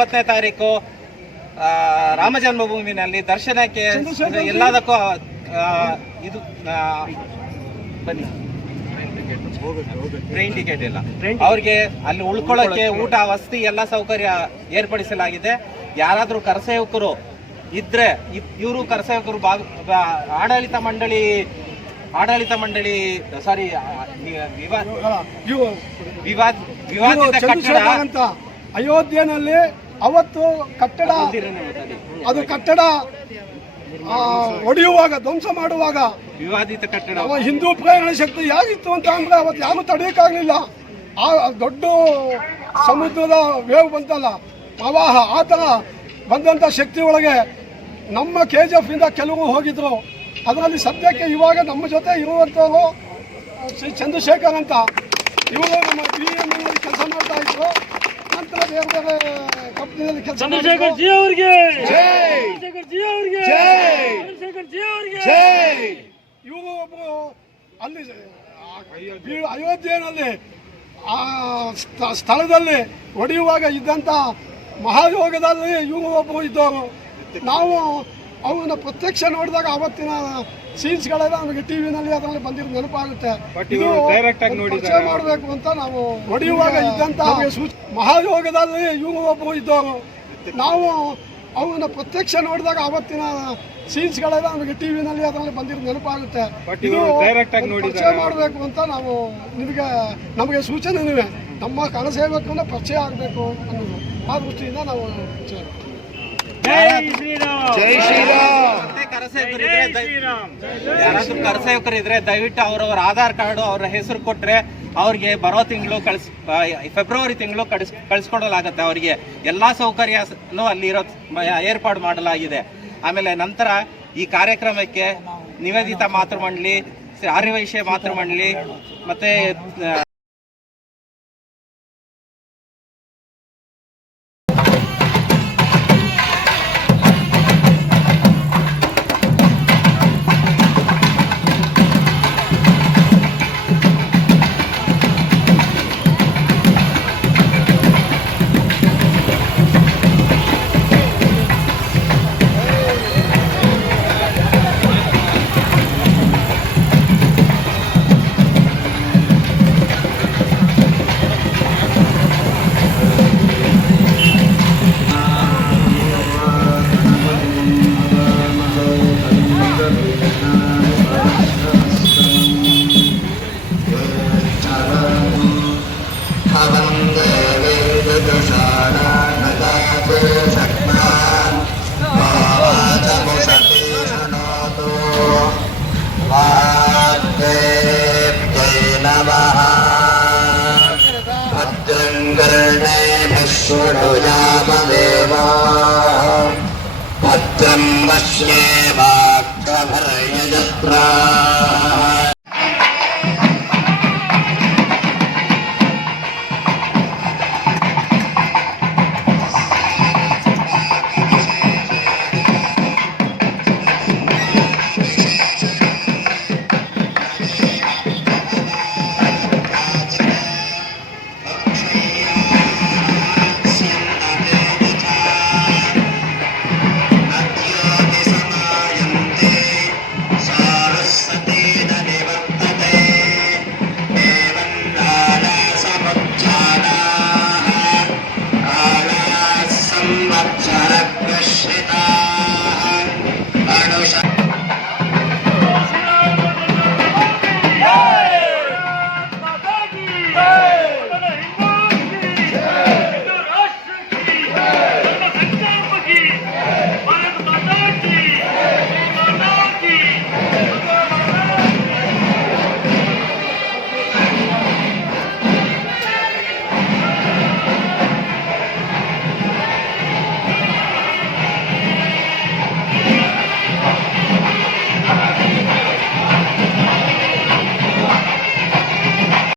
ಇಪ್ಪತ್ತನೇ ತಾರೀಕು ರಾಮ ಜನ್ಮಭೂಮಿನಲ್ಲಿ ದರ್ಶನಕ್ಕೆ ಎಲ್ಲದಕ್ಕೂ ಇದು ಬನ್ನಿ. ಟ್ರೈನ್ ಟಿಕೆಟ್ ಇಲ್ಲ, ಅವ್ರಿಗೆ ಅಲ್ಲಿ ಉಳ್ಕೊಳ್ಳೋಕೆ ಊಟ ವಸತಿ ಎಲ್ಲ ಸೌಕರ್ಯ ಏರ್ಪಡಿಸಲಾಗಿದೆ. ಯಾರಾದ್ರೂ ಕರಸೇವಕರು ಇದ್ರೆ ಇವರು ಕರಸೇವಕರು ಆಡಳಿತ ಮಂಡಳಿ ಸಾರಿ ವಿವಾದಿತ ಕಟ್ಟಡ ಅಂತ ಅಯೋಧ್ಯೆಯಲ್ಲಿ ಅವತ್ತು ಕಟ್ಟಡ ಒಡೆಯುವಾಗ ಧ್ವಂಸ ಮಾಡುವಾಗ ವಿವಾದಿತ ಕಟ್ಟಡ ಹಿಂದೂ ಪ್ರೇರಣೆ ಶಕ್ತಿ ಯಾಗಿತ್ತು ಅಂತ ಅಂದ್ರೆ ಅವತ್ತು ಯಾರು ತಡೆಯಕ್ಕಾಗಲಿಲ್ಲ. ಆ ದೊಡ್ಡ ಸಮುದ್ರದ ವೇವ್ ಬಂತಲ್ಲ ಪ್ರವಾಹ, ಆ ಥರ ಬಂದಂಥ ಶಕ್ತಿ ಒಳಗೆ ನಮ್ಮ KGF ಇಂದ ಕೆಲವು ಹೋಗಿದ್ರು. ಅದರಲ್ಲಿ ಸದ್ಯಕ್ಕೆ ಇವಾಗ ನಮ್ಮ ಜೊತೆ ಇರುವಂಥವರು ಶ್ರೀ ಚಂದ್ರಶೇಖರ್ ಅಂತ, ಇವರು ನಮ್ಮ BM ಕೆಲಸ ಮಾಡ್ತಾ ಇದ್ರು. ನಂತರ ಬೇರೆ ಬೇರೆ ಕಂಪ್ನಿಯಲ್ಲಿ ಕೆಲಸ ಚಂದ್ರಶೇಖರ್ ಜಿ ಅವರಿಗೆ ಇವರು ಒಬ್ಬರು ಅಲ್ಲಿ ಅಯೋಧ್ಯೆಯಲ್ಲಿ ಆ ಸ್ಥಳದಲ್ಲಿ ಹೊಡೆಯುವಾಗ ಇದ್ದಂಥ ಮಹಾಯೋಗದಲ್ಲಿ ಇವರು ಒಬ್ಬರು ಇದ್ದವರು. ನಾವು ಅವನ್ನ ಪ್ರತ್ಯಕ್ಷ ನೋಡಿದಾಗ ಅವತ್ತಿನ ಸೀನ್ಸ್ಗಳೆಲ್ಲ ನಮಗೆ ಟಿವಿನಲ್ಲಿ ಅದರಲ್ಲಿ ಬಂದಿರೋ ನೆನಪಾಗುತ್ತೆ. ಇದು ಪರಿಚಯ ಮಾಡಬೇಕು ಅಂತ ನಾವು ಹೊಡೆಯುವಾಗ ಇದ್ದಂಥ ಮಹಾಯೋಗದಲ್ಲಿ ಇವರು ಒಬ್ಬರು ಇದ್ದವರು. ನಾವು ಅವನ್ನ ಪ್ರತ್ಯಕ್ಷ ನೋಡಿದಾಗ ಅವತ್ತಿನ ಸೀನ್ಸ್ಗಳೆಲ್ಲ ನಮಗೆ ಟಿವಿನಲ್ಲಿ ಅದರಲ್ಲಿ ಬಂದಿರೋ ನೆನಪಾಗುತ್ತೆ. ಇದು ಪರಿಚಯ ಮಾಡಬೇಕು ಅಂತ ನಾವು ನಮಗೆ ಸೂಚನೆ ನಮ್ಮ ಕನಸೇವಕರನ್ನ ಪರಿಚಯ ಆಗಬೇಕು ಅನ್ನೋದು ಆ ದೃಷ್ಟಿಯಿಂದ ನಾವು ಯಾರಾದ್ರೂ ಕರಸೇವಕರಿದ್ರೆ ದಯವಿಟ್ಟು ಅವರವರ ಆಧಾರ್ ಕಾರ್ಡು ಅವರ ಹೆಸರು ಕೊಟ್ರೆ ಅವ್ರಿಗೆ ಬರೋ ತಿಂಗಳು ಫೆಬ್ರವರಿ ತಿಂಗಳು ಕಳಿಸ್ಕೊಡಲಾಗುತ್ತೆ. ಅವರಿಗೆ ಎಲ್ಲಾ ಸೌಕರ್ಯನೂ ಅಲ್ಲಿರೋ ಏರ್ಪಾಡು ಮಾಡಲಾಗಿದೆ. ಆಮೇಲೆ ನಂತರ ಈ ಕಾರ್ಯಕ್ರಮಕ್ಕೆ ನಿವೇದಿತ ಮಾತೃಮಂಡಳಿ, ಆರ್ಯವೈಶ್ಯ ಮಾತೃಮಂಡಳಿ ಮತ್ತೆ भद्रं पश्येमाक्षभर्यजत्रा